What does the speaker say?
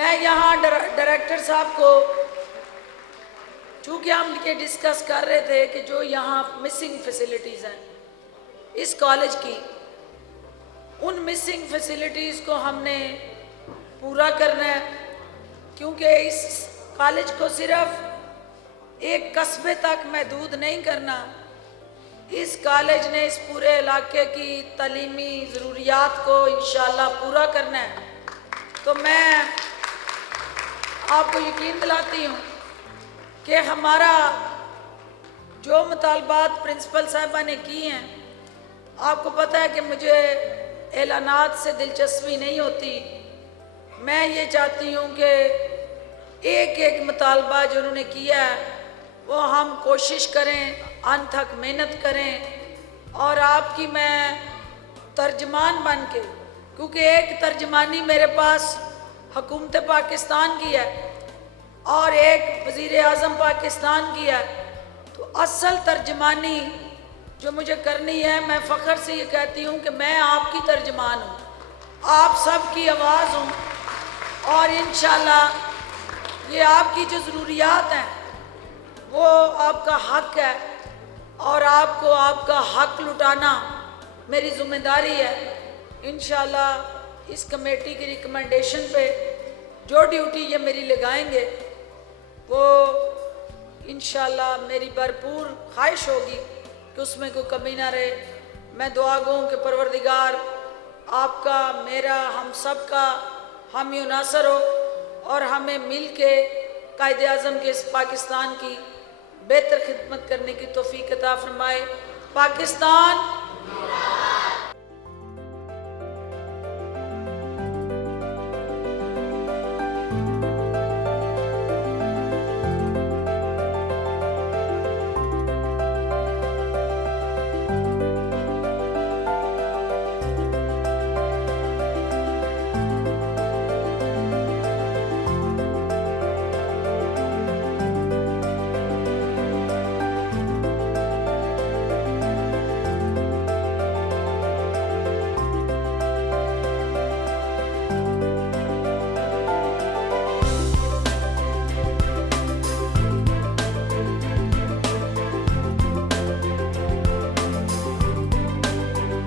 मैं यहाँ डायरेक्टर साहब को, चूँकि हम ये डिस्कस कर रहे थे कि जो यहाँ मिसिंग फैसिलिटीज़ हैं इस कॉलेज की, उन मिसिंग फैसिलिटीज़ को हमने पूरा करना है, क्योंकि इस कॉलेज को सिर्फ एक कस्बे तक महदूद नहीं करना। इस कॉलेज ने इस पूरे इलाके की तालीमी ज़रूरियात को इंशाअल्लाह पूरा करना है। तो मैं आपको यकीन दिलाती हूँ कि हमारा जो मुतालबात प्रिंसिपल साहिबा ने की हैं, आपको पता है कि मुझे ऐलानात से दिलचस्पी नहीं होती। मैं ये चाहती हूँ कि एक एक मुतालबा जो उन्होंने किया है वो हम कोशिश करें, अनथक मेहनत करें, और आपकी मैं तर्जमान बन के, क्योंकि एक तर्जमानी मेरे पास हुकूमत पाकिस्तान की है और एक वज़ीर आज़म पाकिस्तान की है, तो असल तर्जमानी जो मुझे करनी है, मैं फ़ख्र से ये कहती हूँ कि मैं आपकी तर्जमान हूँ, आप सब की आवाज़ हूँ, और इंशाअल्लाह ये आपकी जो ज़रूरियात हैं वो आपका हक है, और आपको आपका हक लुटाना मेरी ज़िम्मेदारी है। इंशाअल्लाह इस कमेटी की रिकमेंडेशन पे जो ड्यूटी ये मेरी लगाएंगे वो इंशाअल्लाह मेरी भरपूर ख्वाहिश होगी कि उसमें कोई कमी ना रहे। मैं दुआ गूँ कि परवरदिगार आपका, मेरा, हम सब का हम यूनासर हो और हमें मिल के कायदे आज़म के इस पाकिस्तान की बेहतर खिदमत करने की तौफीक अता फरमाए। पाकिस्तान